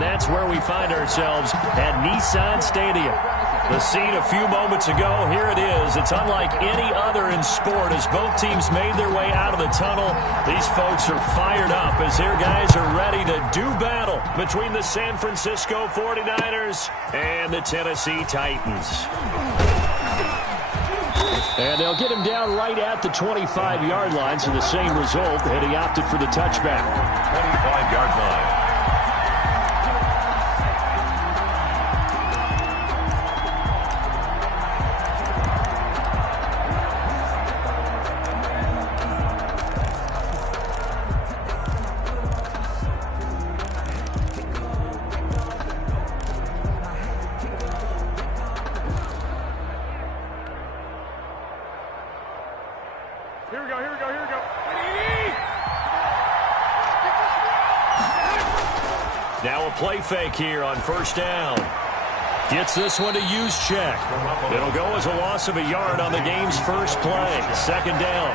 And that's where we find ourselves at Nissan Stadium. The scene a few moments ago, here it is. It's unlike any other in sport as both teams made their way out of the tunnel. These folks are fired up as their guys are ready to do battle between the San Francisco 49ers and the Tennessee Titans. And they'll get him down right at the 25-yard line, so the same result, and he opted for the touchback. 25-yard line. Here we go. Now a play fake here on first down. Gets this one to use check. It'll go as a loss of a yard on the game's first play. Second down.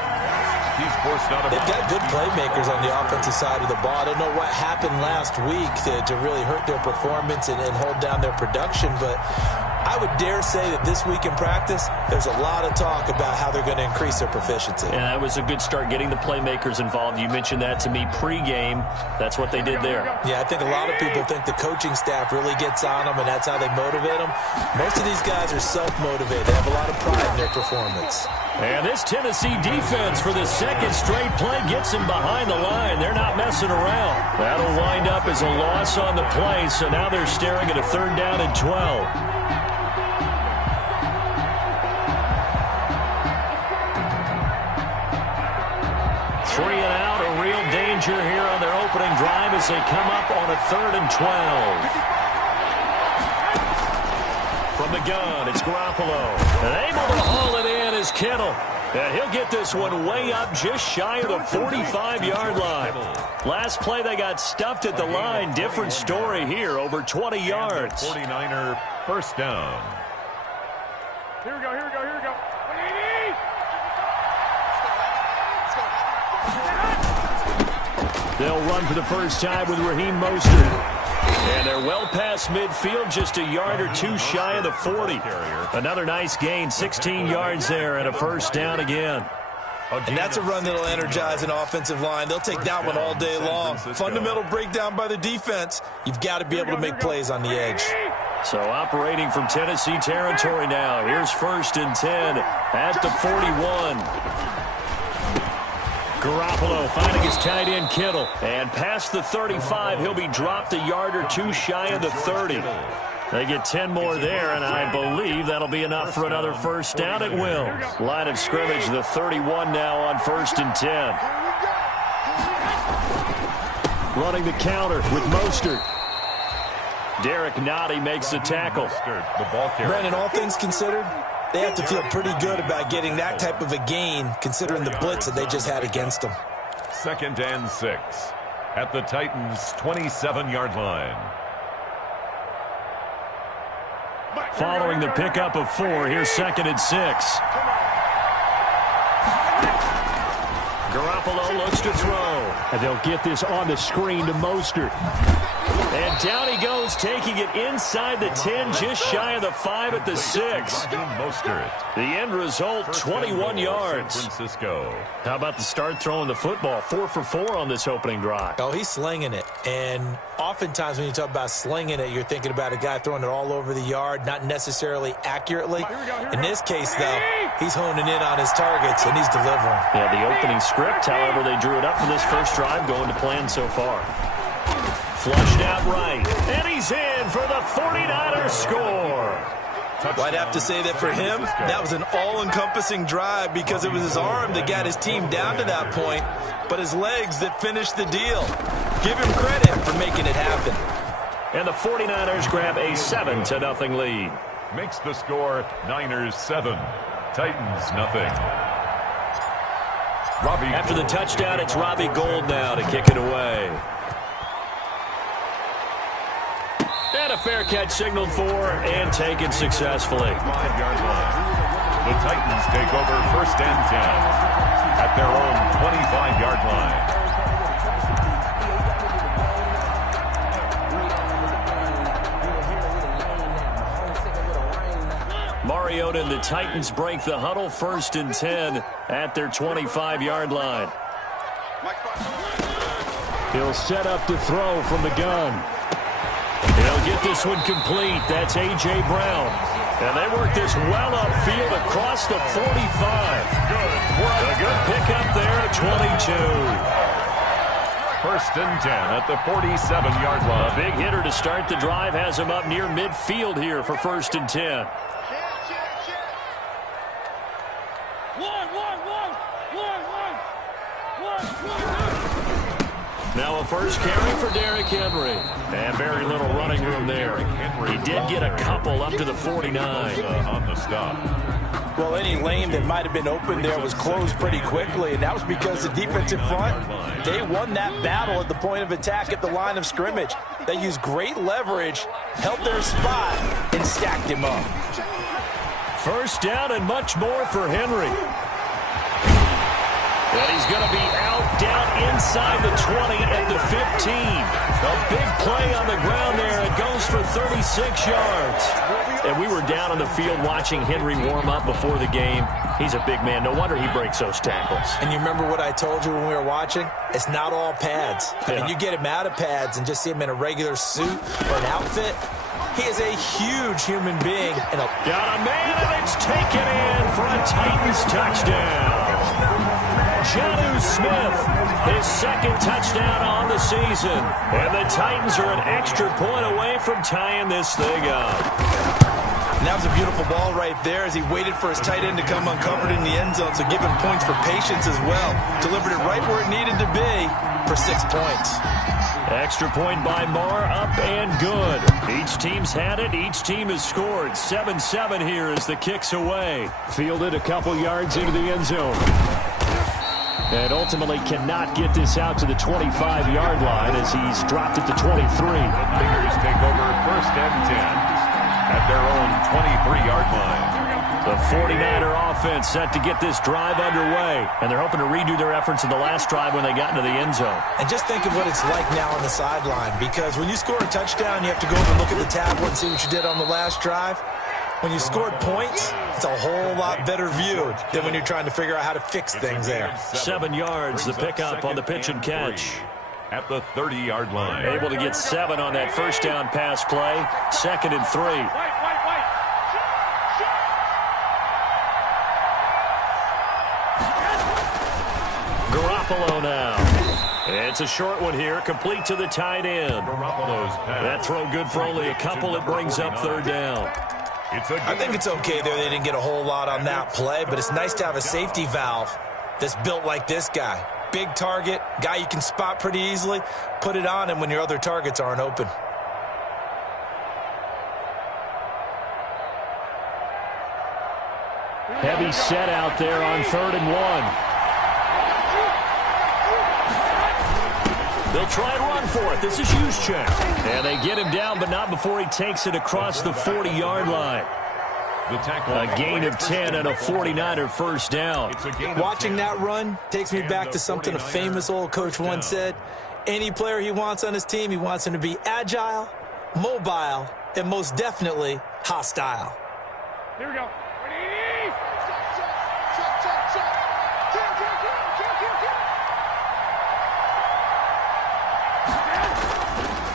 They've got good playmakers on the offensive side of the ball. I don't know what happened last week to really hurt their performance and hold down their production, but I would dare say that this week in practice, there's a lot of talk about how they're going to increase their proficiency. And that was a good start, getting the playmakers involved. You mentioned that to me pregame. That's what they did there. Yeah, I think a lot of people think the coaching staff really gets on them, and that's how they motivate them. Most of these guys are self-motivated. They have a lot of pride in their performance. And this Tennessee defense for the second straight play gets him behind the line. They're not messing around. That'll wind up as a loss on the play, so now they're staring at a third down and 12. Three and out, a real danger here on their opening drive as they come up on a third and 12. From the gun, it's Garoppolo. And able to haul it in is Kittle. And he'll get this one way up just shy of the 45-yard line. Last play, they got stuffed at the line. Different story here, over 20 yards. 49er first down. Here we go. They'll run for the first time with Raheem Mostert. And they're well past midfield, just a yard or two shy of the 40. Another nice gain, 16 yards there, and a first down again. And that's a run that'll energize an offensive line. They'll take that one all day long. Fundamental breakdown by the defense. You've got to be able to make plays on the edge. So operating from Tennessee territory now. Here's first and 10 at the 41. Garoppolo finding his tight end Kittle. And past the 35, he'll be dropped a yard or two shy of the 30. They get 10 more there, and I believe that'll be enough for another first down. It will. Line of scrimmage, the 31 now on first and 10. Running the counter with Mostert. Derek Nottie makes the tackle. Brandon, all things considered, they have to feel pretty good about getting that type of a gain, considering the blitz that they just had against them. Second and 6 at the Titans' 27-yard line. Following the pickup of 4, here's second and 6. Garoppolo looks to throw. And they'll get this on the screen to Mostert. And down he goes, taking it inside the 10, just shy of the 5 at the 6. The end result, 21 yards. Francisco. How about the start throwing the football? 4 for 4 on this opening drive. Oh, he's slinging it. And oftentimes when you talk about slinging it, you're thinking about a guy throwing it all over the yard, not necessarily accurately. In this case, though, he's honing in on his targets, and he's delivering. Yeah, the opening script, however, they drew it up for this first drive, going to plan so far. Flushed out right, and he's in for the 49ers score. Well, I'd have to say that for him, that was an all-encompassing drive because it was his arm that got his team down to that point, but his legs that finished the deal. Give him credit for making it happen. And the 49ers grab a 7-0 lead. Makes the score Niners 7, Titans nothing. After the touchdown, it's Robbie Gould now to kick it away. And a fair catch signaled for and taken successfully. 5-yard line. The Titans take over first and 10 at their own 25-yard line. Mariota and the Titans break the huddle, 1st and 10 at their 25-yard line. He'll set up to throw from the gun. He'll get this one complete. That's A.J. Brown. And they work this well upfield across the 45. A good pickup there at 22. 1st and 10 at the 47-yard line. A big hitter to start the drive has him up near midfield here for 1st and 10. Now a first carry for Derrick Henry. And very little running room there. He did get a couple up to the 49. On the stop. Well, any lane that might have been open there was closed pretty quickly, and that was because the defensive front, they won that battle at the point of attack at the line of scrimmage. They used great leverage, held their spot, and stacked him up. First down and much more for Henry. And he's going to be out down inside the 20 at the 15. A big play on the ground there. It goes for 36 yards. And we were down on the field watching Henry warm up before the game. He's a big man. No wonder he breaks those tackles. And you remember what I told you when we were watching? It's not all pads. I mean, you get him out of pads and just see him in a regular suit or an outfit. He is a huge human being. And got a man, and it's taken in for a Titans touchdown. Jonnu Smith, his 2nd touchdown on the season. And the Titans are an extra point away from tying this thing up. And that was a beautiful ball right there as he waited for his tight end to come uncovered in the end zone. So give him points for patience as well. Delivered it right where it needed to be for 6 points. Extra point by Marr, up and good. Each team's had it. Each team has scored. 7-7 here as the kick's away. Fielded a couple yards into the end zone. And ultimately cannot get this out to the 25-yard line as he's dropped it to 23. The Tigers take over 1st and 10 at their own 23-yard line. The 49er offense set to get this drive underway. And they're hoping to redo their efforts in the last drive when they got into the end zone. And just think of what it's like now on the sideline. Because when you score a touchdown, you have to go over and look at the tablet and see what you did on the last drive. When you scored points, it's a whole lot better view than when you're trying to figure out how to fix things there. 7 yards, the pickup on the pitch and catch. At the 30-yard line. Able to get 7 on that first down pass play. 2nd and 3. Garoppolo now. It's a short one here, complete to the tight end. That throw good for only a couple. It brings up 3rd down. I think it's okay there. They didn't get a whole lot on that play, but it's nice to have a safety valve that's built like this guy. Big target, guy you can spot pretty easily. Put it on him when your other targets aren't open. Heavy set out there on 3rd and 1. They'll try and run for it. This is Juszczyk. And they get him down, but not before he takes it across the 40-yard line. A gain of 10 and a 49er first down. Watching that run takes me back to something a famous old coach once said. Any player he wants on his team, he wants him to be agile, mobile, and most definitely hostile. Here we go.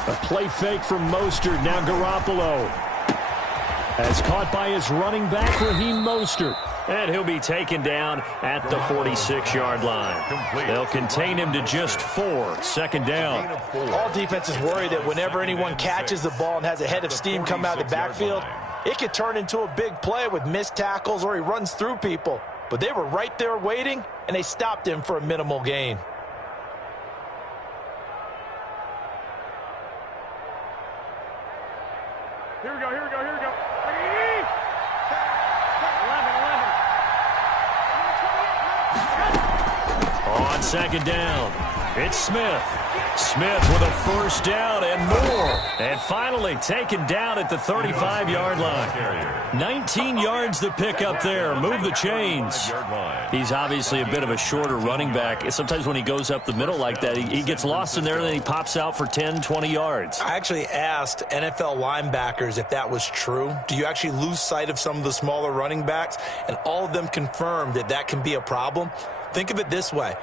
A play fake from Mostert. Now Garoppolo. As caught by his running back, Raheem Mostert. And he'll be taken down at the 46-yard line. They'll contain him to just 4. 2nd down. All defenses worry that whenever anyone catches the ball and has a head of steam come out of the backfield, it could turn into a big play with missed tackles or he runs through people. But they were right there waiting, and they stopped him for a minimal gain. Here we go, here we go, here we go. 11. On 2nd down. It's Smith. Smith with a first down and more. And finally taken down at the 35-yard line. 19 yards to pick up there. Move the chains. He's obviously a bit of a shorter running back. Sometimes when he goes up the middle like that, he gets lost in there and then he pops out for 10, 20 yards. I actually asked NFL linebackers if that was true. Do you actually lose sight of some of the smaller running backs? And all of them confirmed that that can be a problem. Think of it this way.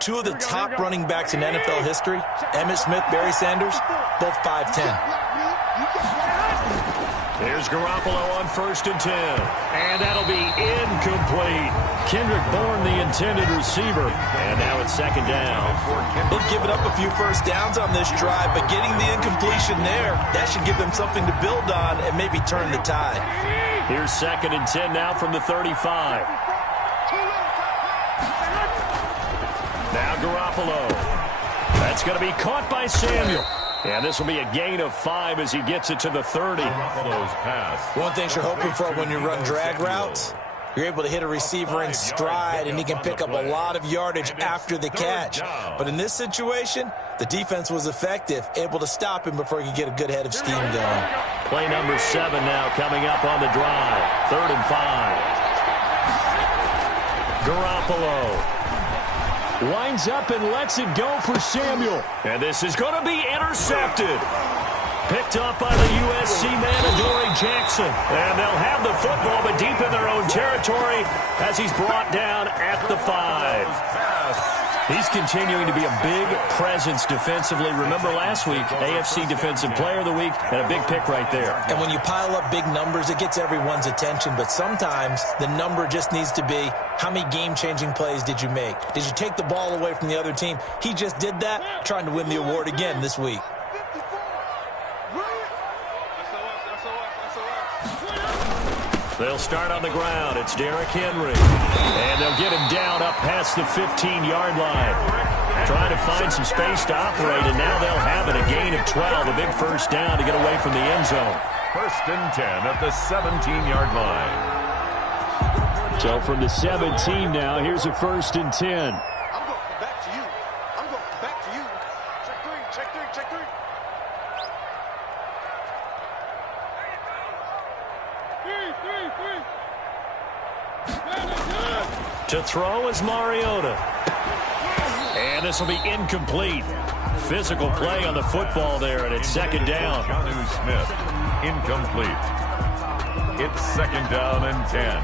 Two of the top running backs in NFL history, Emmitt Smith, Barry Sanders, both 5'10". Here's Garoppolo on 1st and 10. And that'll be incomplete. Kendrick Bourne, the intended receiver. And now it's 2nd down. They've given up a few first downs on this drive, but getting the incompletion there, that should give them something to build on and maybe turn the tide. Here's 2nd and 10 now from the 35. Now Garoppolo. That's going to be caught by Samuel. And this will be a gain of 5 as he gets it to the 30. One thing you're hoping for when you run drag routes, you're able to hit a receiver in stride, and he can pick up a lot of yardage after the catch. But in this situation, the defense was effective, able to stop him before he could get a good head of steam going. Play number 7 now coming up on the drive. 3rd and 5. Garoppolo winds up and lets it go for Samuel. And this is going to be intercepted. Picked up by the USC man, Adoree Jackson. And they'll have the football, but deep in their own territory as he's brought down at the 5. He's continuing to be a big presence defensively. Remember last week, AFC Defensive Player of the Week, and a big pick right there. And when you pile up big numbers, it gets everyone's attention. But sometimes the number just needs to be, how many game-changing plays did you make? Did you take the ball away from the other team? He just did that, trying to win the award again this week. They'll start on the ground. It's Derrick Henry. And they'll get him down up past the 15-yard line. Trying to find some space to operate, and now they'll have it. A gain of 12, a big first down to get away from the end zone. 1st and 10 at the 17-yard line. So from the 17 now, here's a 1st and 10. I'm going back to you. I'm going back to you. Check 3, check 3, check 3. To throw is Mariota. And this will be incomplete. Physical play on the football there, and it's 2nd down. Jonnu Smith, incomplete. It's 2nd down and 10.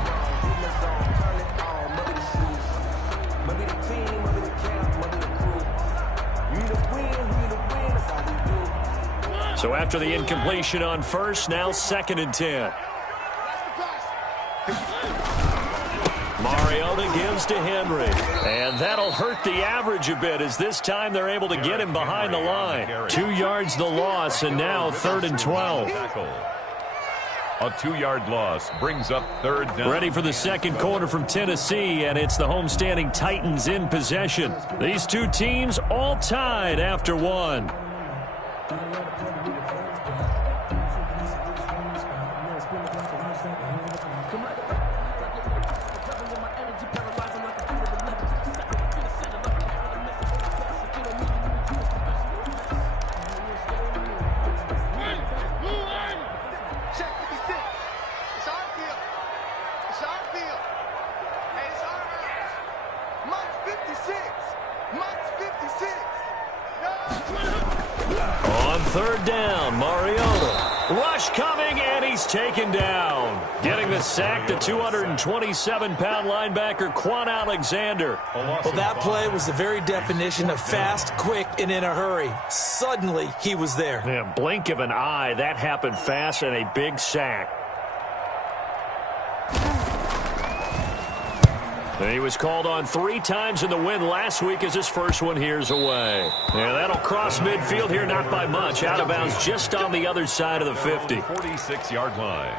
So after the incompletion on 1st, now 2nd and 10. Mariota gives to Henry. And that'll hurt the average a bit as this time they're able to get him behind the line. 2 yards the loss, and now 3rd and 12. A 2-yard loss brings up 3rd down. Ready for the second quarter from Tennessee, and it's the homestanding Titans in possession. These two teams all tied after 1. On 3rd down, Mariota. Rush coming, and he's taken down. Getting the sack, the 227-pound linebacker, Quan Alexander. Well, that play was the very definition of fast, quick, and in a hurry. Suddenly, he was there. Yeah, blink of an eye, that happened fast, and a big sack. And he was called on 3 times in the win last week as his first one here's away. Yeah, that'll cross midfield here, not by much. Out of bounds just on the other side of the 50. 46-yard line.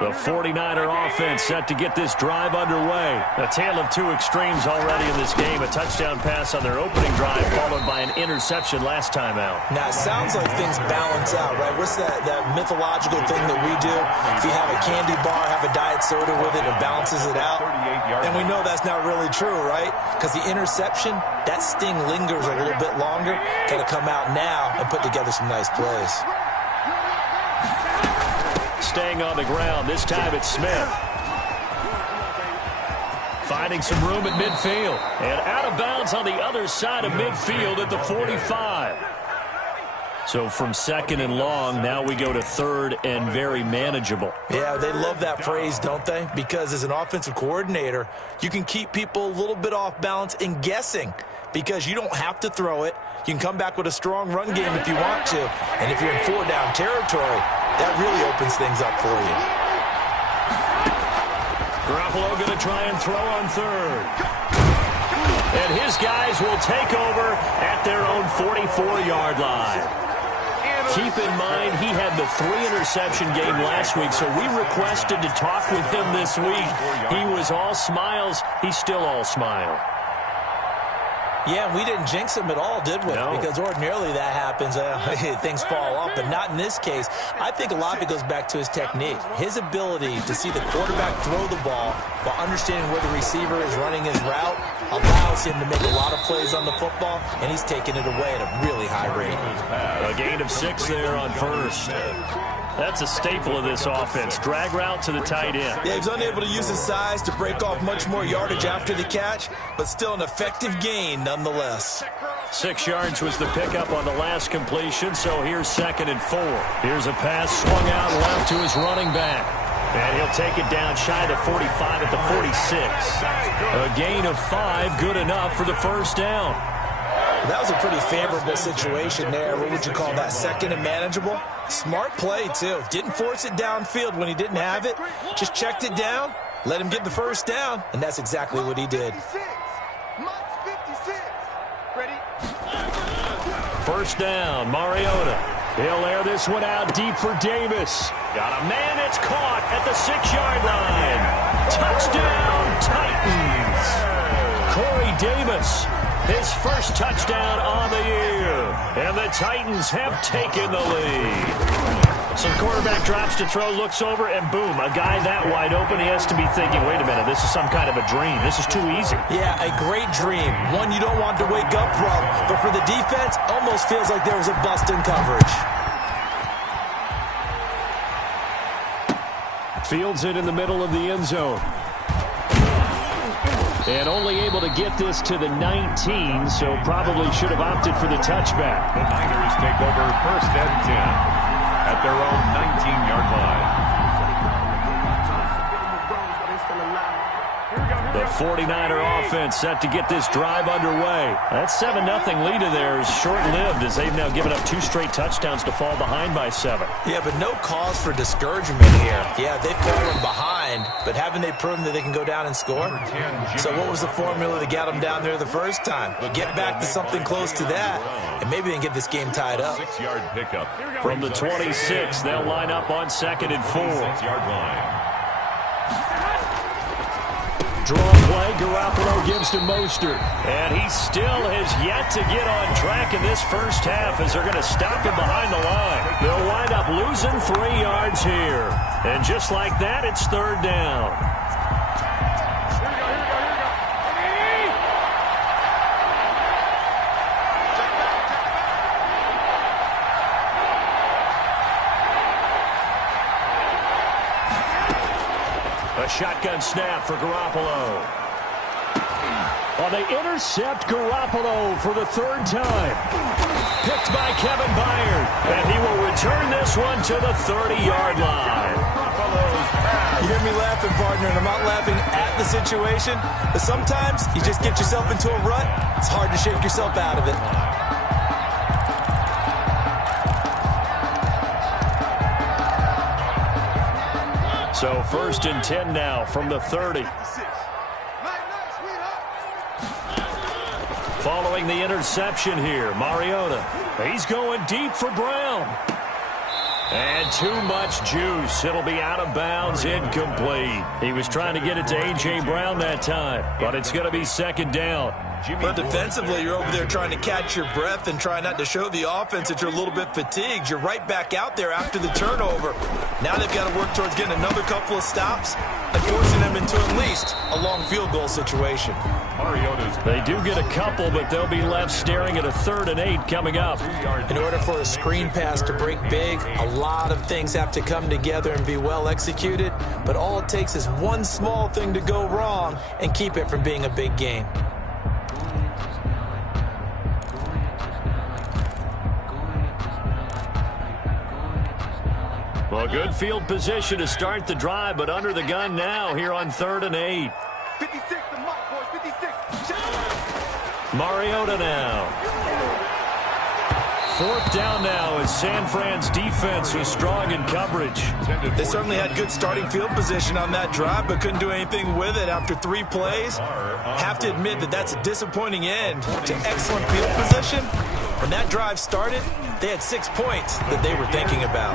The 49er offense set to get this drive underway. A tale of two extremes already in this game. A touchdown pass on their opening drive, followed by an interception last time out. Now, it sounds like things balance out, right? What's that mythological thing that we do? If you have a candy bar, have a diet soda with it, it balances it out. And we know that's not really true, right? Because the interception, that sting lingers a little bit longer. Got to come out now and put together some nice plays. Staying on the ground, this time it's Smith. Finding some room at midfield. And out of bounds on the other side of midfield at the 45. So from second and long, now we go to third and very manageable. Yeah, they love that phrase, don't they? Because as an offensive coordinator, you can keep people a little bit off balance and guessing. Because you don't have to throw it. You can come back with a strong run game if you want to. And if you're in four-down territory, that really opens things up for you. Garoppolo going to try and throw on third. And his guys will take over at their own 44-yard line. Keep in mind, he had the 3-interception game last week, so we requested to talk with him this week. He was all smiles. He's still all smile. Yeah, we didn't jinx him at all, did we? No. Because ordinarily that happens. Things fall off, but not in this case. I think a lot of it goes back to his technique. His ability to see the quarterback throw the ball while understanding where the receiver is running his route allows him to make a lot of plays on the football, and he's taking it away at a really high rate. A gain of 6 there on first. That's a staple of this offense. Drag route to the tight end. Yeah, he's unable to use his size to break off much more yardage after the catch, but still an effective gain nonetheless. 6 yards was the pickup on the last completion, so here's 2nd and 4. Here's a pass swung out left to his running back. And he'll take it down shy of the 45 at the 46. A gain of 5, good enough for the first down. That was a pretty favorable situation there. What would you call that? 2nd and manageable? Smart play, too. Didn't force it downfield when he didn't have it. Just checked it down, let him get the first down, and that's exactly what he did. First down, Mariota. He'll air this one out deep for Davis. Got a man that's caught at the 6-yard line. Touchdown, Titans. Corey Davis, his first touchdown on the year. And the Titans have taken the lead. Some quarterback drops to throw, looks over, and boom, a guy that wide open, he has to be thinking, wait a minute, this is some kind of a dream. This is too easy. Yeah, a great dream. One you don't want to wake up from. But for the defense, almost feels like there was a bust in coverage. Fields it in the middle of the end zone. And only able to get this to the 19, so probably should have opted for the touchback. The Niners take over 1st and 10 at their own 19-yard line. The 49er offense set to get this drive underway. That 7-0 lead of theirs short-lived as they've now given up 2 straight touchdowns to fall behind by 7. Yeah, but no cause for discouragement here. Yeah, they've fallen behind, but haven't they proven that they can go down and score? So what was the formula that got them down there the first time? Get back to something close to that, and maybe they can get this game tied up. 6-yard pickup. From the 26, they'll line up on 2nd and 4. 6-yard line. Draw play, Garoppolo gives to Mostert. And he still has yet to get on track in this first half as they're going to stop him behind the line. They'll wind up losing 3 yards here. And just like that, it's 3rd down. A shotgun snap for Garoppolo. Well, they intercept Garoppolo for the 3rd time. Picked by Kevin Byard. And he will return this one to the 30-yard line. You hear me laughing, partner, and I'm not laughing at the situation, but sometimes you just get yourself into a rut. It's hard to shake yourself out of it. So 1st and 10 now from the 30. Following the interception here, Mariota. He's going deep for Brown. And too much juice. It'll be out of bounds, incomplete. He was trying to get it to A.J. Brown that time, but it's going to be second down. But defensively, you're over there trying to catch your breath and try not to show the offense that you're a little bit fatigued. You're right back out there after the turnover. Now they've got to work towards getting another couple of stops and forcing them into at least a long field goal situation. They do get a couple, but they'll be left staring at a 3rd and 8 coming up. In order for a screen pass to break big, a lot of things have to come together and be well executed, but all it takes is one small thing to go wrong and keep it from being a big game. Well, good field position to start the drive, but under the gun now here on 3rd and 8. 56, the mark, boys, 56. Mariota now. 4th down now as San Fran's defense was strong in coverage. They certainly had good starting field position on that drive, but couldn't do anything with it after 3 plays. Have to admit that that's a disappointing end to excellent field position. When that drive started, they had 6 points that they were thinking about.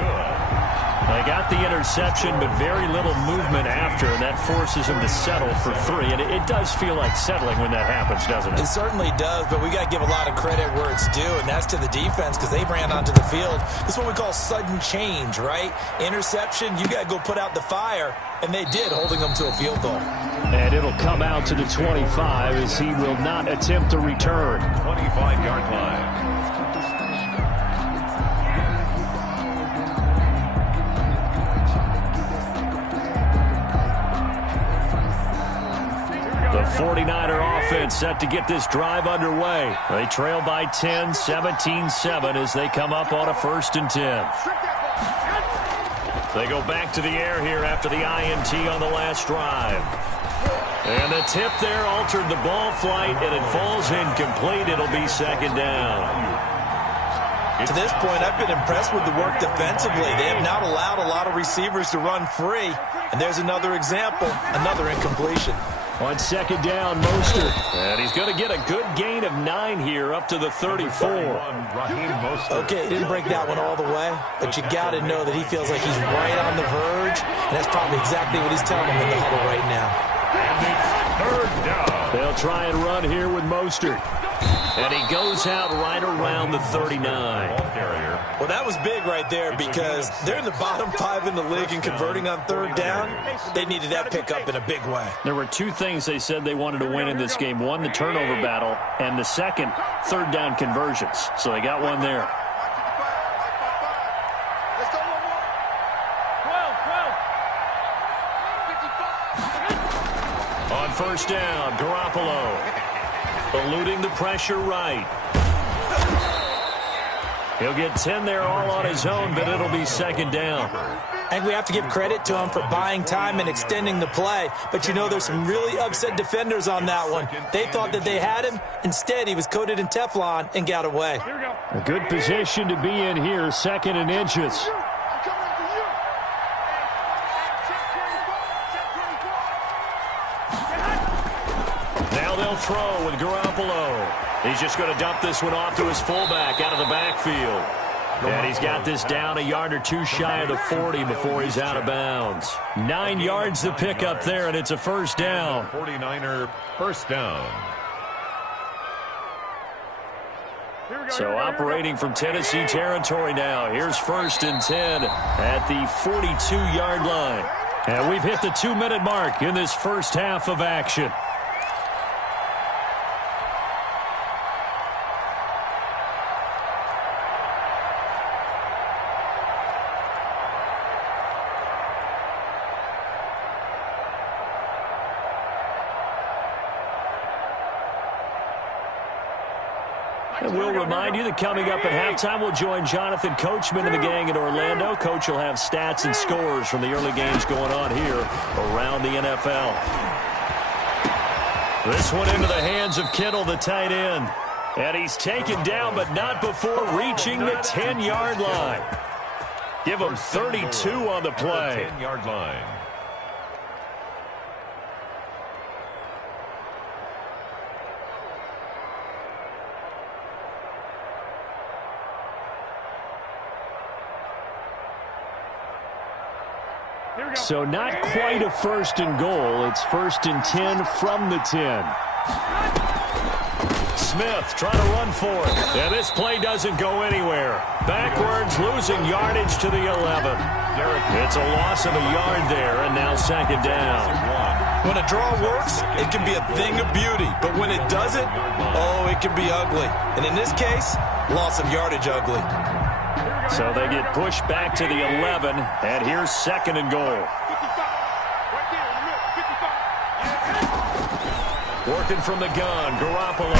They got the interception, but very little movement after, and that forces them to settle for 3. And it does feel like settling when that happens, doesn't it? It certainly does, but we got to give a lot of credit where it's due, and that's to the defense because they ran onto the field. This is what we call sudden change, right? Interception, you got to go put out the fire, and they did, holding them to a field goal. And it'll come out to the 25 as he will not attempt to return. 25-yard line. The 49er offense set to get this drive underway. They trail by 10, 17-7 as they come up on a 1st and 10. They go back to the air here after the INT on the last drive. And the tip there altered the ball flight, and it falls incomplete. It'll be 2nd down. To this point, I've been impressed with the work defensively. They have not allowed a lot of receivers to run free. And there's another example, another incompletion. On 2nd down, Mostert. And he's going to get a good gain of 9 here up to the 34. Okay, he didn't break that one all the way, but you got to know that he feels like he's right on the verge, and that's probably exactly what he's telling him in the huddle right now. And it's 3rd down. They'll try and run here with Mostert. And he goes out right around the 39. Well, that was big right there because they're in the bottom 5 in the league in converting on 3rd down. They needed that pickup in a big way. There were 2 things they said they wanted to win in this game. One, the turnover battle, and the second, 3rd down conversions. So they got one there. Let's go, 12, 12. 55. On 1st down, Garoppolo. Eluding the pressure right. He'll get 10 there all on his own, but it'll be 2nd down. I think we have to give credit to him for buying time and extending the play. But, you know, there's some really upset defenders on that one. They thought that they had him. Instead, he was coated in Teflon and got away. A good position to be in here, 2nd and inches. Now they'll throw with Garoppolo. He's just going to dump this one off to his fullback out of the backfield. And he's got this down a yard or 2 shy of the 40 before he's out of bounds. 9 yards to pick up there, and it's a 1st down. 49er 1st down. So operating from Tennessee territory now. Here's 1st and 10 at the 42-yard line. And we've hit the 2-minute mark in this first half of action. And we'll remind you that coming up at halftime, we'll join Jonathan Coachman and the gang in Orlando. Coach will have stats and scores from the early games going on here around the NFL. This one into the hands of Kittle, the tight end. And he's taken down, but not before reaching the 10-yard line. Give him 32 on the play. 10-yard line. So not quite a 1st and goal. It's 1st and 10 from the 10. Smith trying to run for it. And this play doesn't go anywhere. Backwards, losing yardage to the 11. It's a loss of a yard there, and now 2nd down. When a draw works, it can be a thing of beauty. But when it doesn't, oh, it can be ugly. And in this case, loss of yardage ugly. So they get pushed back to the 11, and here's 2nd and goal. Working from the gun, Garoppolo.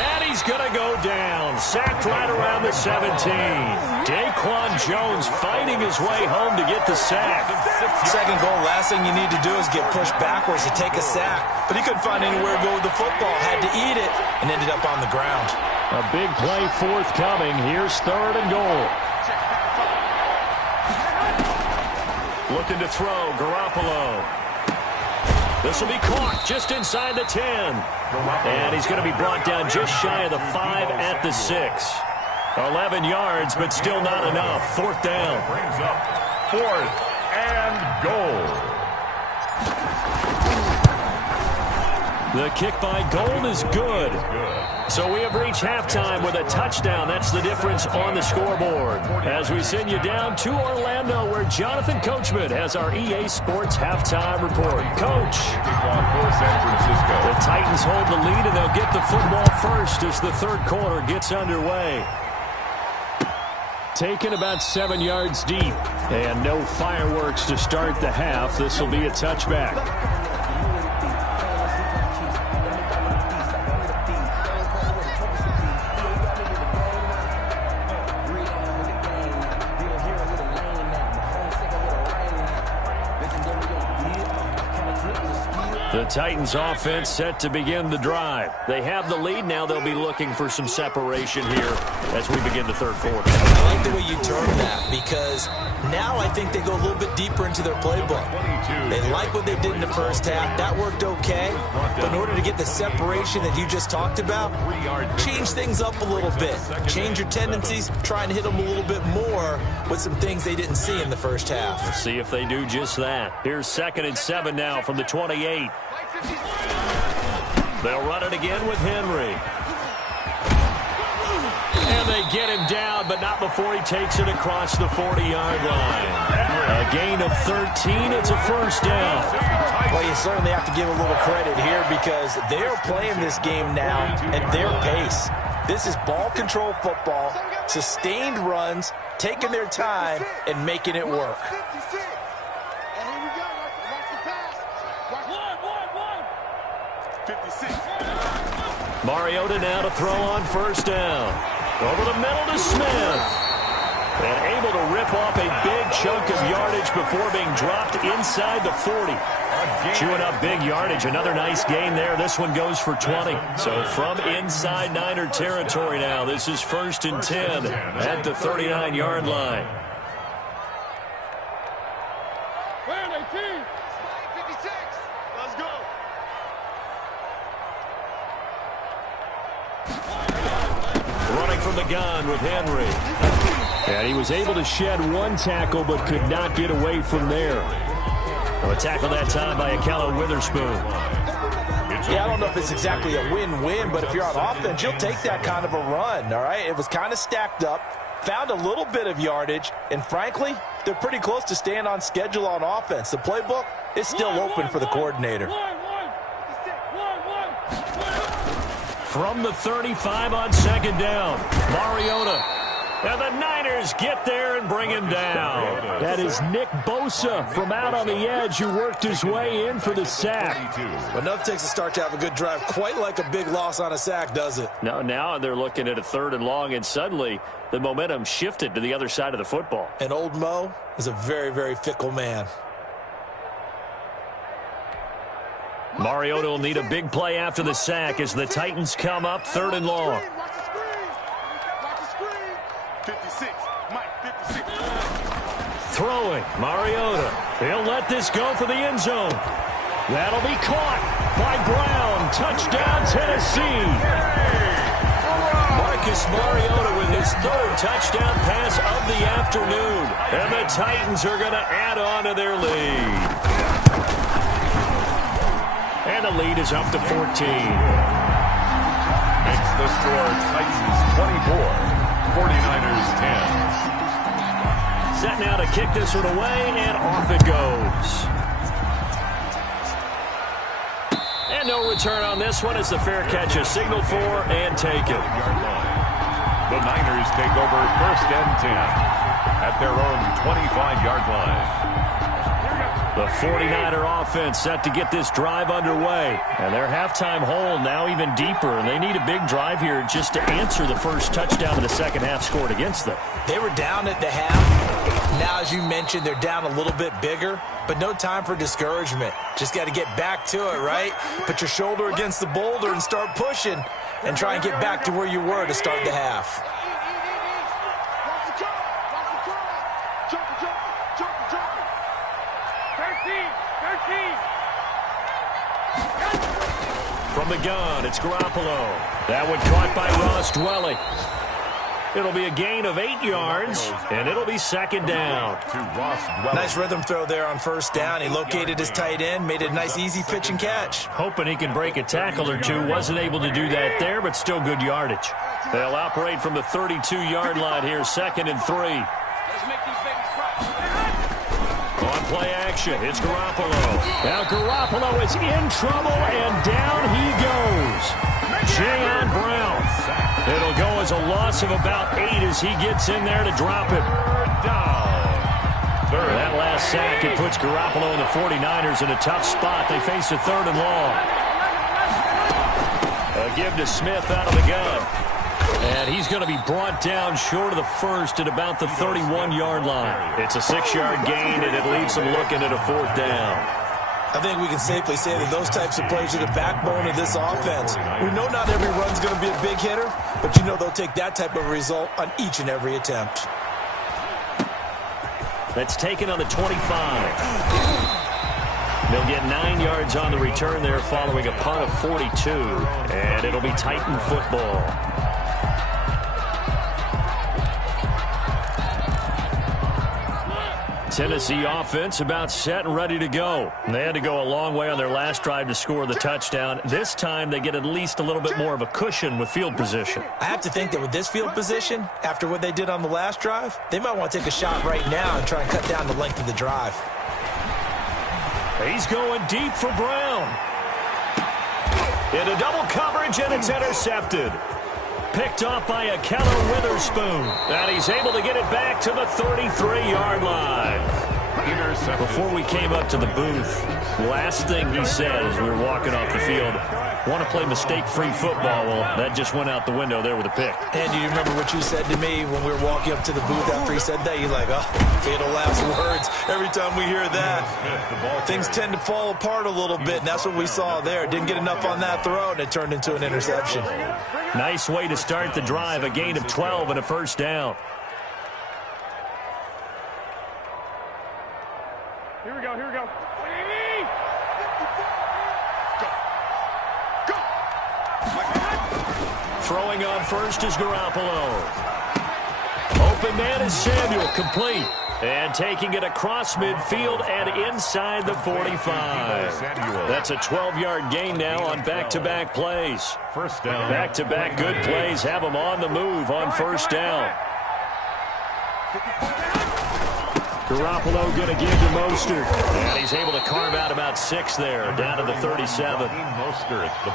And he's going to go down. Sacked right around the 17. Daquan Jones fighting his way home to get the sack. 2nd goal, last thing you need to do is get pushed backwards to take a sack. But he couldn't find anywhere to go with the football. Had to eat it and ended up on the ground. A big play forthcoming. Here's 3rd and goal. Looking to throw, Garoppolo. This will be caught just inside the 10. And he's going to be brought down just shy of the 5 at the 6. 11 yards, but still not enough. 4th down. Brings up 4th and goal. The kick by Gold is good. So we have reached halftime with a touchdown. That's the difference on the scoreboard. As we send you down to Orlando, where Jonathan Coachman has our EA Sports halftime report. Coach. The Titans hold the lead, and they'll get the football first as the 3rd quarter gets underway. Taken about 7 yards deep. And no fireworks to start the half. This will be a touchback. The Titans offense set to begin the drive. They have the lead. Now they'll be looking for some separation here as we begin the 3rd quarter. I like the way you term that, because now I think they go a little bit deeper into their playbook. They like what they did in the 1st half. That worked okay. But in order to get the separation that you just talked about, change things up a little bit. Change your tendencies, try and hit them a little bit more with some things they didn't see in the 1st half. We'll see if they do just that. Here's 2nd and 7 now from the 28. They'll run it again with Henry. And they get him down, but not before he takes it across the 40-yard line. A gain of 13. It's a 1st down. Well, you certainly have to give a little credit here, because they're playing this game now at their pace. This is ball control football, sustained runs, taking their time, and making it work. Mariota now to throw on 1st down. Over the middle to Smith. And able to rip off a big chunk of yardage before being dropped inside the 40. Chewing up big yardage. Another nice gain there. This one goes for 20. So from inside Niner territory now, this is 1st and 10 at the 39-yard line. Let's go. Running from the gun with Henry. And he was able to shed 1 tackle, but could not get away from there. A tackle that time by Akello Witherspoon. Yeah, I don't know if it's exactly a win-win, but if you're on offense, you'll take that kind of a run, all right? It was kind of stacked up, found a little bit of yardage, and frankly, they're pretty close to staying on schedule on offense. The playbook is still open for the coordinator. From the 35 on 2nd down, Mariota. And the Niners get there and bring him down. That is Nick Bosa from out on the edge, who worked his way in for the sack. But nothing takes a start to have a good drive quite like a big loss on a sack, does it? No, now they're looking at a 3rd and long, and suddenly the momentum shifted to the other side of the football. And old Mo is a very, very fickle man. Mariota will need a big play after the sack as the Titans come up 3rd and long. 56, Mike, 56. Throwing, Mariota. He'll let this go for the end zone. That'll be caught by Brown. Touchdown, Tennessee. Marcus Mariota with his third touchdown pass of the afternoon. And the Titans are going to add on to their lead. And the lead is up to 14. Makes the score Titans 24, 49ers 10. Set now to kick this one away, and off it goes. And no return on this one as the fair catch is signaled for and taken. The Niners take over 1st and 10 at their own 25-yard line. The 49er offense set to get this drive underway. And their halftime hole now even deeper. And they need a big drive here just to answer the first touchdown of the second half scored against them. They were down at the half. Now, as you mentioned, they're down a little bit bigger. But no time for discouragement. Just got to get back to it, right? Put your shoulder against the boulder and start pushing. And try and get back to where you were to start the half. From the gun, it's Garoppolo. That one caught by Ross Dwelly. It'll be a gain of 8 yards, and it'll be second down. Nice rhythm throw there on first down. He located his tight end, made it a nice easy pitch and catch. Hoping he can break a tackle or two. Wasn't able to do that there, but still good yardage. They'll operate from the 32-yard line here, 2nd and 3. On play action, it's Garoppolo. Now Garoppolo is in trouble, and down he goes. Jayon Brown. It'll go as a loss of about 8 as he gets in there to drop it. That last sack, it puts Garoppolo and the 49ers in a tough spot. They face a 3rd and long. A give to Smith out of the gun. And he's going to be brought down short of the first at about the 31-yard line. It's a 6-yard gain, and it leaves them looking at a 4th down. I think we can safely say that those types of plays are the backbone of this offense. We know not every run's going to be a big hitter, but you know they'll take that type of result on each and every attempt. That's taken on the 25. They'll get 9 yards on the return there following a punt of 42, and it'll be Titan football. Tennessee offense about set and ready to go. They had to go a long way on their last drive to score the touchdown. This time they get at least a little bit more of a cushion with field position. I have to think that with this field position, after what they did on the last drive, they might want to take a shot right now and try and cut down the length of the drive. He's going deep for Brown. Into double coverage, and it's intercepted. Picked off by a Keller Witherspoon. And he's able to get it back to the 33-yard line. Before we came up to the booth, last thing he said as we were walking off the field, want to play mistake-free football. Well, that just went out the window there with a pick. And do you remember what you said to me when we were walking up to the booth after he said that? You're like, oh, fatal last words. Every time we hear that, things tend to fall apart a little bit, and that's what we saw there. Didn't get enough on that throw, and it turned into an interception. Nice way to start the drive, a gain of 12 and a first down. Here we go, here we go. Throwing on first is Garoppolo. Open man is Samuel, complete. And taking it across midfield and inside the 45. That's a 12-yard gain now on back-to-back plays. First down. Back-to-back good plays have them on the move on first down. Garoppolo going to give to Mostert. And he's able to carve out about 6 there, down to the 37.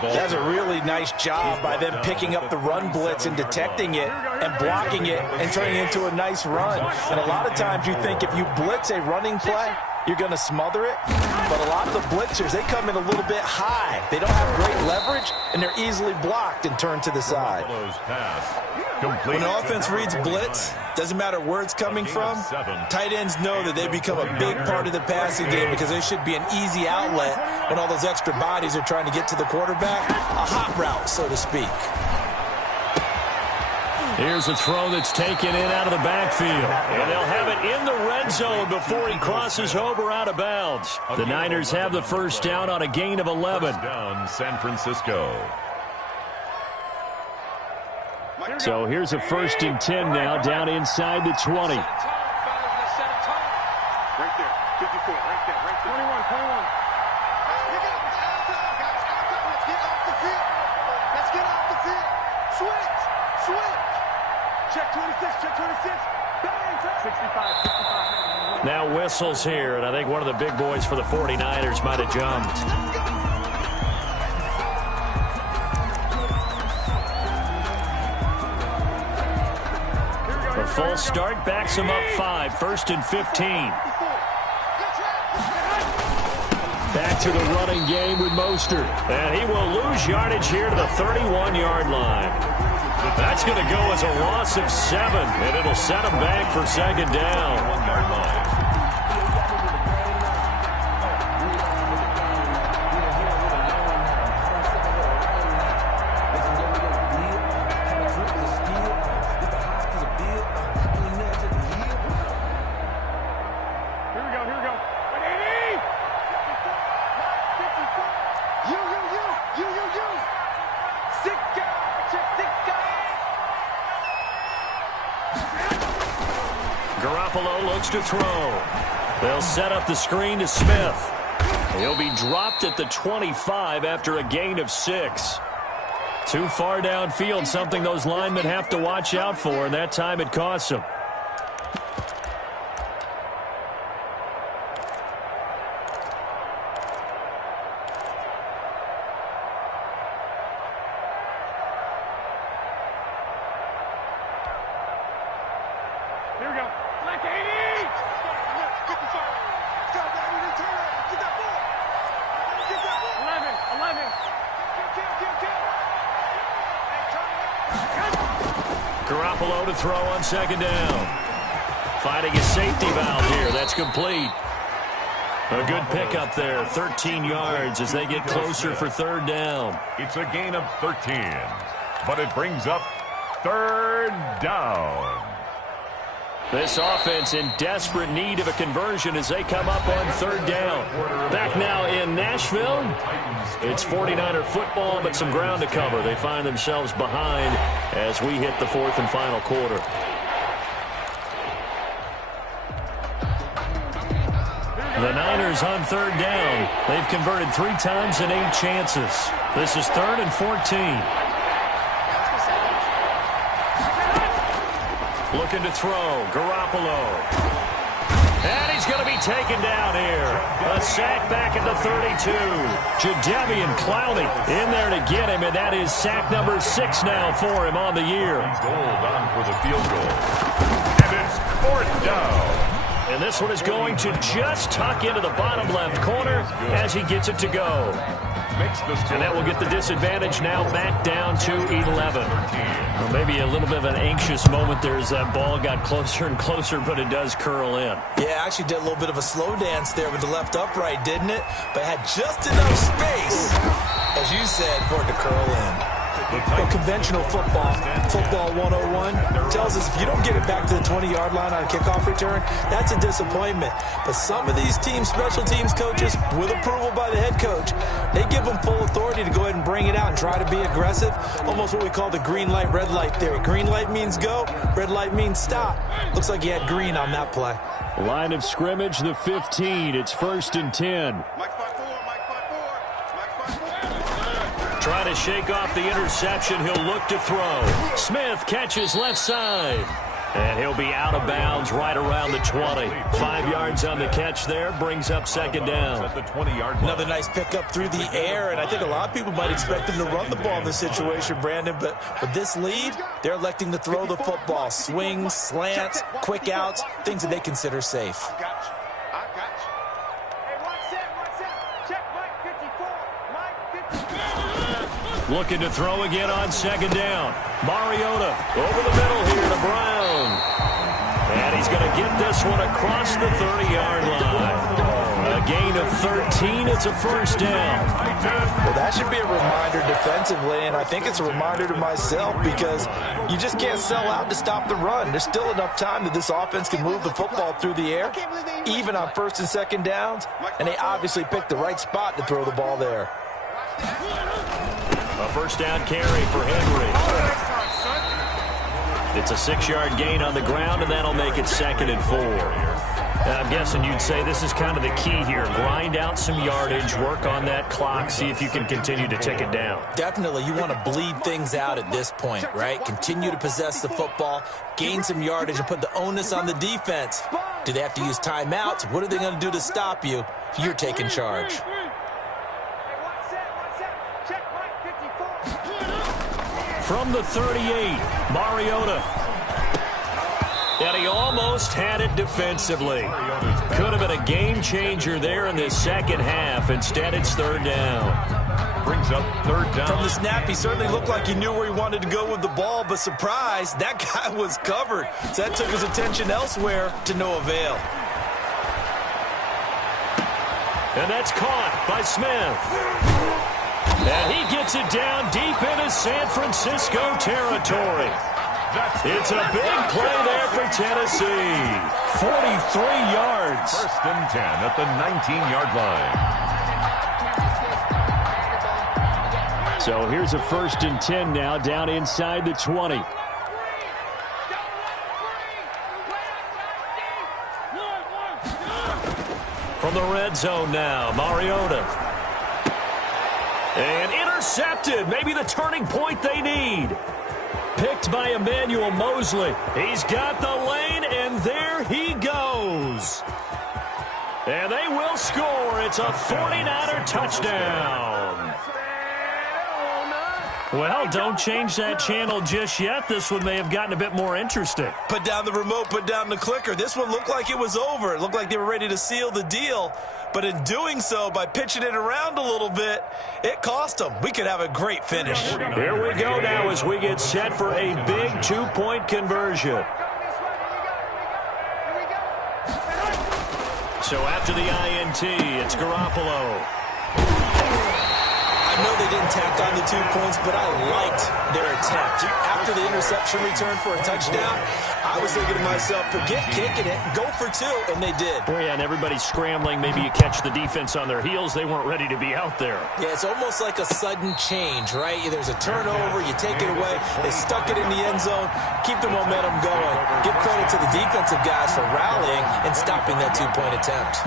That's a really nice job by them picking up the run blitz and detecting it and blocking it and turning it into a nice run. And a lot of times you think if you blitz a running play, you're going to smother it. But a lot of the blitzers, they come in a little bit high. They don't have great leverage, and they're easily blocked and turned to the side. When the offense reads blitz, doesn't matter where it's coming from, tight ends know that they become a big part of the passing game because there should be an easy outlet when all those extra bodies are trying to get to the quarterback. A hot route, so to speak. Here's a throw that's taken in out of the backfield. And they'll have it in the red zone before he crosses over out of bounds. The Niners have the first down on a gain of 11. First down, San Francisco. So here's a 1st and 10 now, down inside the 20. Right there, 54, right there, 21. Let's get off the field. Let's get off the field. Switch. Check 26, check 26. Bang, 65. Now whistles here, and I think one of the big boys for the 49ers might have jumped. A full start backs him up 5, 1st and 15. Back to the running game with Mostert. And he will lose yardage here to the 31-yard line. That's going to go as a loss of 7, and it'll set him back for 2nd down. 1-yard line. To throw. They'll set up the screen to Smith. He'll be dropped at the 25 after a gain of 6. Too far downfield, something those linemen have to watch out for, and that time it costs them. Here we go. Black 80! 11. Garoppolo to throw on 2nd down. Finding a safety valve here. That's complete. A good pickup there. 13 yards as they get closer for 3rd down. It's a gain of 13, but it brings up 3rd down. This offense in desperate need of a conversion as they come up on 3rd down. Back now in Nashville. It's 49er football, but some ground to cover. They find themselves behind as we hit the 4th and final quarter. The Niners on 3rd down. They've converted 3 times in 8 chances. This is 3rd and 14. Looking to throw. Garoppolo. And he's going to be taken down here. A sack back at the 32. Jadeveon Clowney in there to get him, and that is sack number 6 now for him on the year. Gold on for the field goal. And it's 4th down. And this one is going to just tuck into the bottom left corner as he gets it to go. And that will get the disadvantage now back down to 11. Well, maybe a little bit of an anxious moment there as that ball got closer and closer, but it does curl in. Yeah, actually did a little bit of a slow dance there with the left upright, didn't it? But had just enough space, as you said, for it to curl in. Well, conventional football 101, tells us if you don't get it back to the 20-yard line on a kickoff return, that's a disappointment. But some of these teams, special teams coaches, with approval by the head coach, they give them full authority to go ahead and bring it out and try to be aggressive. Almost what we call the green light, red light theory. Green light means go, red light means stop. Looks like he had green on that play. Line of scrimmage, the 15. It's 1st and 10. Trying to shake off the interception. He'll look to throw. Smith catches left side. And he'll be out of bounds right around the 20. 5 yards on the catch there. Brings up 2nd down. At the 20-yard line. Another nice pickup through the air, and I think a lot of people might expect him to run the ball in this situation, Brandon. But with this lead, they're electing to throw the football. Swings, slants, quick outs, things that they consider safe. I got you. Hey, watch that. Check Mike 54. Looking to throw again on 2nd down. Mariota over the middle here to Brown. And he's going to get this one across the 30-yard line. A gain of 13. It's a 1st down. Well, that should be a reminder defensively, and I think it's a reminder to myself because you just can't sell out to stop the run. There's still enough time that this offense can move the football through the air, even on 1st and 2nd downs, and they obviously picked the right spot to throw the ball there. A 1st down carry for Henry. It's a 6-yard gain on the ground, and that'll make it 2nd and 4. I'm guessing you'd say this is kind of the key here. Grind out some yardage, work on that clock, see if you can continue to tick it down. Definitely. You want to bleed things out at this point, right? Continue to possess the football, gain some yardage, and put the onus on the defense. Do they have to use timeouts? What are they going to do to stop you? You're taking charge. From the 38, Mariota. And he almost had it defensively. Could have been a game changer there in the second half. Instead, it's 3rd down. Brings up 3rd down. From the snap, he certainly looked like he knew where he wanted to go with the ball, but surprise, that guy was covered. So that took his attention elsewhere to no avail. And that's caught by Smith. And he gets it down deep into San Francisco territory. It's a big play there for Tennessee. 43 yards. 1st and 10 at the 19-yard line. So here's a 1st and 10 now down inside the 20. From the red zone now, Mariota. And intercepted. Maybe the turning point they need. Picked by Emmanuel Mosley. He's got the lane, and there he goes. And they will score. It's a 49er touchdown. Well, don't change that channel just yet. This one may have gotten a bit more interesting. Put down the remote, put down the clicker. This one looked like it was over. It looked like they were ready to seal the deal. But in doing so, by pitching it around a little bit, it cost them. We could have a great finish. Here we go now as we get set for a big 2-point conversion. So after the INT, it's Garoppolo. I know they didn't tack on the 2 points, but I liked their attempt. After the interception return for a touchdown, I was thinking to myself, forget kicking it, go for 2, and they did. Oh, yeah, and everybody's scrambling. Maybe you catch the defense on their heels. They weren't ready to be out there. Yeah, it's almost like a sudden change, right? There's a turnover, you take it away, they stuck it in the end zone, keep the momentum going. Give credit to the defensive guys for rallying and stopping that 2-point attempt.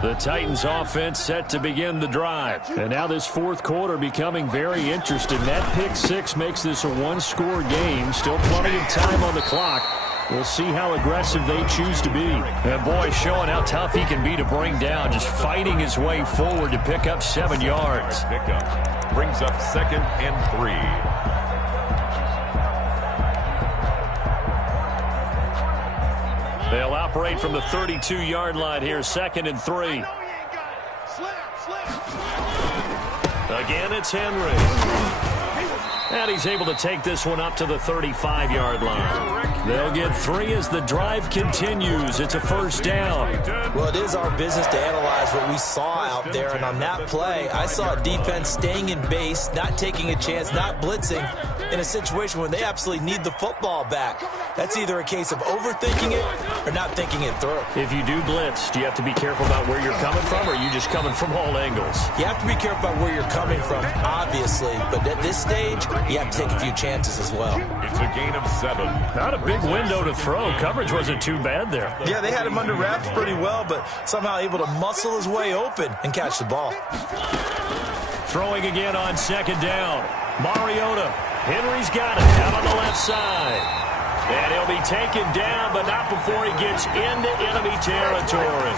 The Titans offense set to begin the drive. And now this 4th quarter becoming very interesting. That pick 6 makes this a 1-score game. Still plenty of time on the clock. We'll see how aggressive they choose to be. And boy, showing how tough he can be to bring down. Just fighting his way forward to pick up 7 yards. Pickup brings up 2nd and 3. They'll operate from the 32-yard line here, 2nd and 3. Again, it's Henry. And he's able to take this one up to the 35-yard line. They'll get 3 as the drive continues. It's a 1st down. Well, it is our business to analyze what we saw out there. And on that play, I saw a defense staying in base, not taking a chance, not blitzing in a situation where they absolutely need the football back. That's either a case of overthinking it or not thinking it through. If you do blitz, do you have to be careful about where you're coming from, or are you just coming from all angles? You have to be careful about where you're coming from, obviously. But at this stage, you have to take a few chances as well. It's a gain of 7. Not a big window to throw. Coverage wasn't too bad there. Yeah, they had him under wraps pretty well, but somehow able to muscle his way open and catch the ball. Throwing again on 2nd down. Mariota. Henry's got it out on the left side. And he'll be taken down, but not before he gets into enemy territory.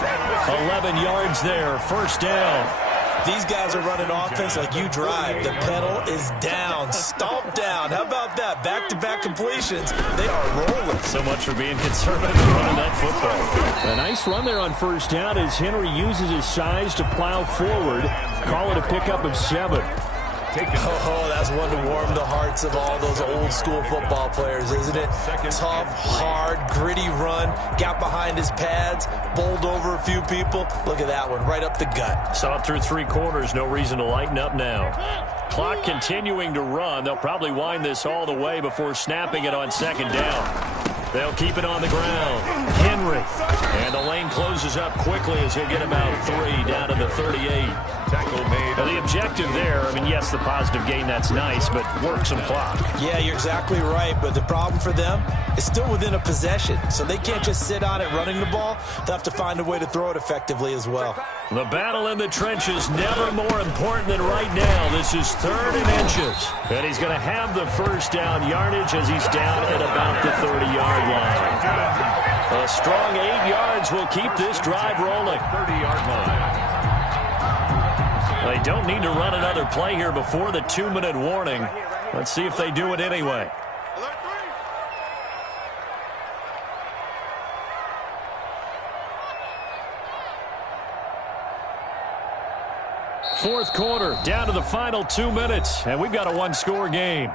11 yards there, 1st down. These guys are running offense like you drive. The pedal is down, stomped down. How about that? Back-to-back completions. They are rolling. So much for being conservative and running that football. A nice run there on 1st down as Henry uses his size to plow forward. Call it a pickup of 7. Oh, that's one to warm the hearts of all those old-school football players, isn't it? Tough, hard, gritty run, got behind his pads, bowled over a few people. Look at that one, right up the gut. Saw it through 3 quarters, no reason to lighten up now. Clock continuing to run. They'll probably wind this all the way before snapping it on 2nd down. They'll keep it on the ground. Henry. And the lane closes up quickly as he'll get about 3 down to the 38. Tackle made. Now, the objective there, I mean, yes, the positive gain, that's nice, but work some clock. Yeah, you're exactly right, but the problem for them is still within a possession, so they can't just sit on it running the ball. They'll have to find a way to throw it effectively as well. The battle in the trenches never more important than right now. This is 3rd and inches. And he's going to have the first down yardage as he's down at about the 30-yard line. A strong 8 yards will keep this drive rolling. 30-yard line. They don't need to run another play here before the 2-minute warning. Let's see if they do it anyway. Fourth quarter, down to the final 2 minutes, and we've got a 1-score game.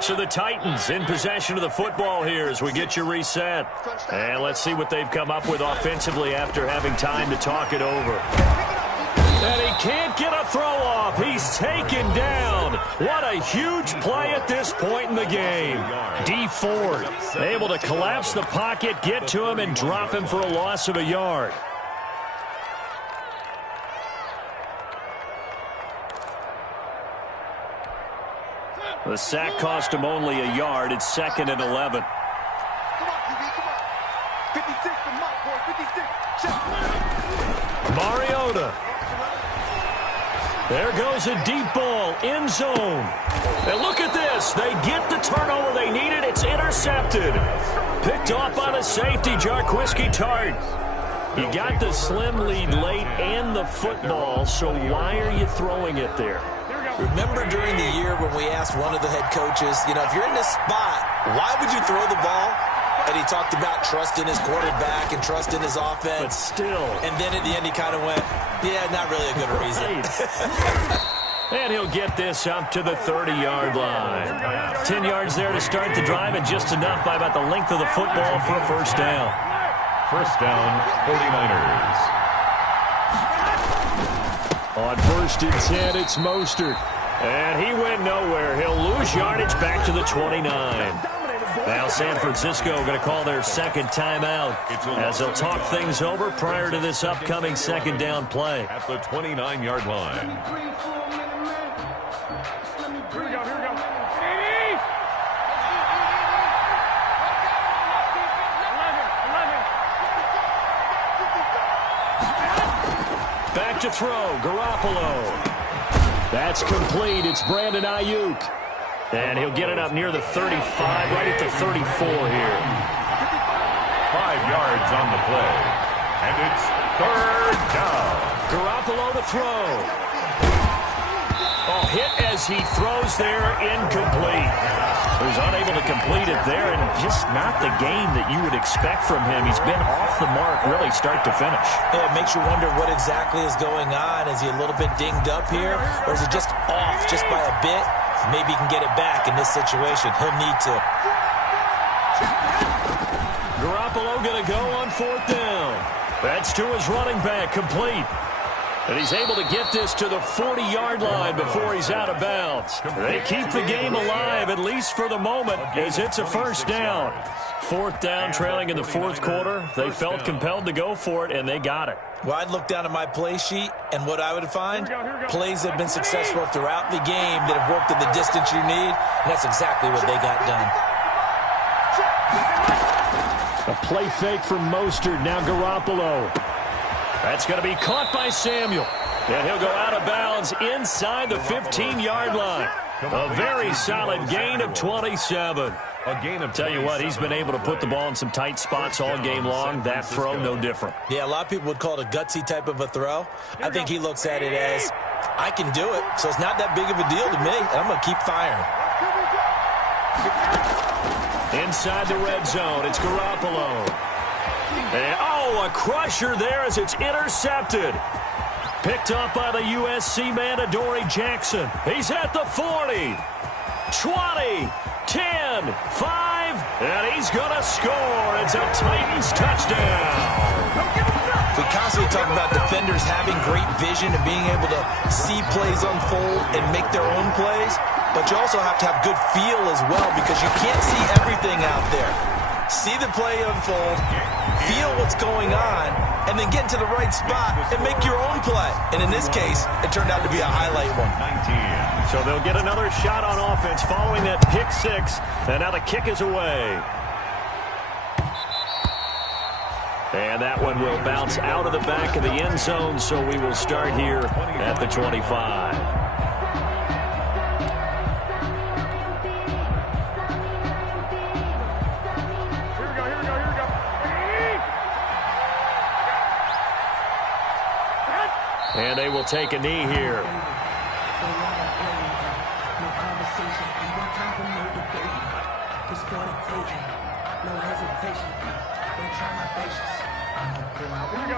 So the Titans in possession of the football here as we get you reset. And let's see what they've come up with offensively after having time to talk it over. And he can't get a throw off. He's taken down. What a huge play at this point in the game. D Ford able to collapse the pocket, get to him, and drop him for a loss of a yard. The sack cost him only a yard. It's 2nd and 11. Come on, QB, come on. 56 for Mike, boy, 56. Check. Mariota. There goes a deep ball, end zone. And look at this. They get the turnover they needed. It's intercepted. Picked off by the safety, Jarquiski Tart. You got the slim lead late and the football, so why are you throwing it there? Remember during the year when we asked one of the head coaches, you know, if you're in this spot, why would you throw the ball? And he talked about trusting his quarterback and trusting his offense. But still. And then at the end he kind of went, yeah, not really a good reason. And he'll get this up to the 30-yard line. 10 yards there to start the drive, and just enough by about the length of the football for a first down. First down, 49ers. On 1st and 10, it's Mostert. And he went nowhere. He'll lose yardage back to the 29. Now San Francisco going to call their second timeout as they'll talk things over prior to this upcoming 2nd down play. At the 29-yard line. Here we go, here we go. 11. Back to throw, Garoppolo. That's complete. It's Brandon Ayuk. And he'll get it up near the 35, right at the 34 here. 5 yards on the play. And it's 3rd down. Garoppolo to throw. Oh, hit as he throws there, incomplete. He was unable to complete it there, and just not the game that you would expect from him. He's been off the mark, really, start to finish. Yeah, it makes you wonder what exactly is going on. Is he a little bit dinged up here, or is it just off just by a bit? Maybe he can get it back in this situation. He'll need to. Garoppolo going to go on 4th down. That's to his running back, complete. And he's able to get this to the 40-yard line before he's out of bounds. They keep the game alive, at least for the moment, as it's a first down. 4th down, trailing in the 4th quarter. They felt compelled to go for it, and they got it. Well, I'd look down at my play sheet, and what I would find, plays that have been successful throughout the game that have worked in the distance you need, and that's exactly what they got done. A play fake from Mostert, now Garoppolo. That's going to be caught by Samuel. And he'll go out of bounds inside the 15-yard line. A very solid gain of 27. Tell you what, he's been able to put the ball in some tight spots all game long. That throw, no different. Yeah, a lot of people would call it a gutsy type of a throw. I think he looks at it as, I can do it, so it's not that big of a deal to me, and I'm going to keep firing. Inside the red zone, it's Garoppolo. And, oh, a crusher there as it's intercepted. Picked up by the USC man, Adoree Jackson. He's at the 40, 20, 10, 5, and he's going to score. It's a Titans touchdown. We constantly talk about defenders having great vision and being able to see plays unfold and make their own plays, but you also have to have good feel as well because you can't see everything out there. See the play unfold, feel what's going on, and then get to the right spot and make your own play. And in this case, it turned out to be a highlight one. 19. So they'll get another shot on offense following that pick six, and now the kick is away. And that one will bounce out of the back of the end zone, so we will start here at the 25. And they will take a knee here. Here we go.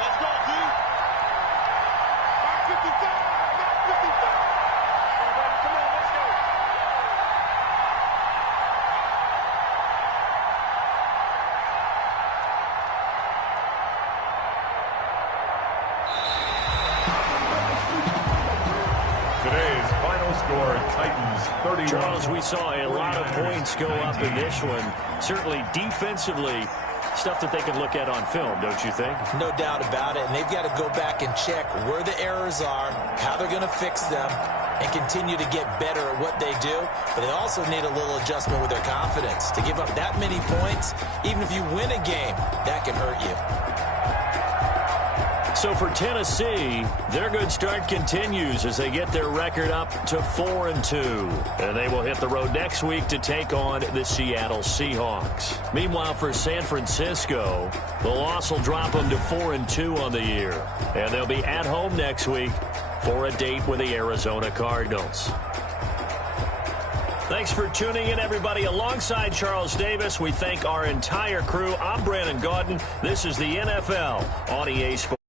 Let's go, D. 555. 555. Come on, let's go. Today's final score, Titans 31. Charles, we saw a lot of points go up in this one. Certainly defensively, stuff that they can look at on film, don't you think? No doubt about it, and they've got to go back and check where the errors are, how they're going to fix them, and continue to get better at what they do. But they also need a little adjustment with their confidence. To give up that many points, even if you win a game, that can hurt you. So for Tennessee, their good start continues as they get their record up to 4-2. And they will hit the road next week to take on the Seattle Seahawks. Meanwhile, for San Francisco, the loss will drop them to 4-2 on the year. And they'll be at home next week for a date with the Arizona Cardinals. Thanks for tuning in, everybody. Alongside Charles Davis, we thank our entire crew. I'm Brandon Gaudin. This is the NFL on EA Sports.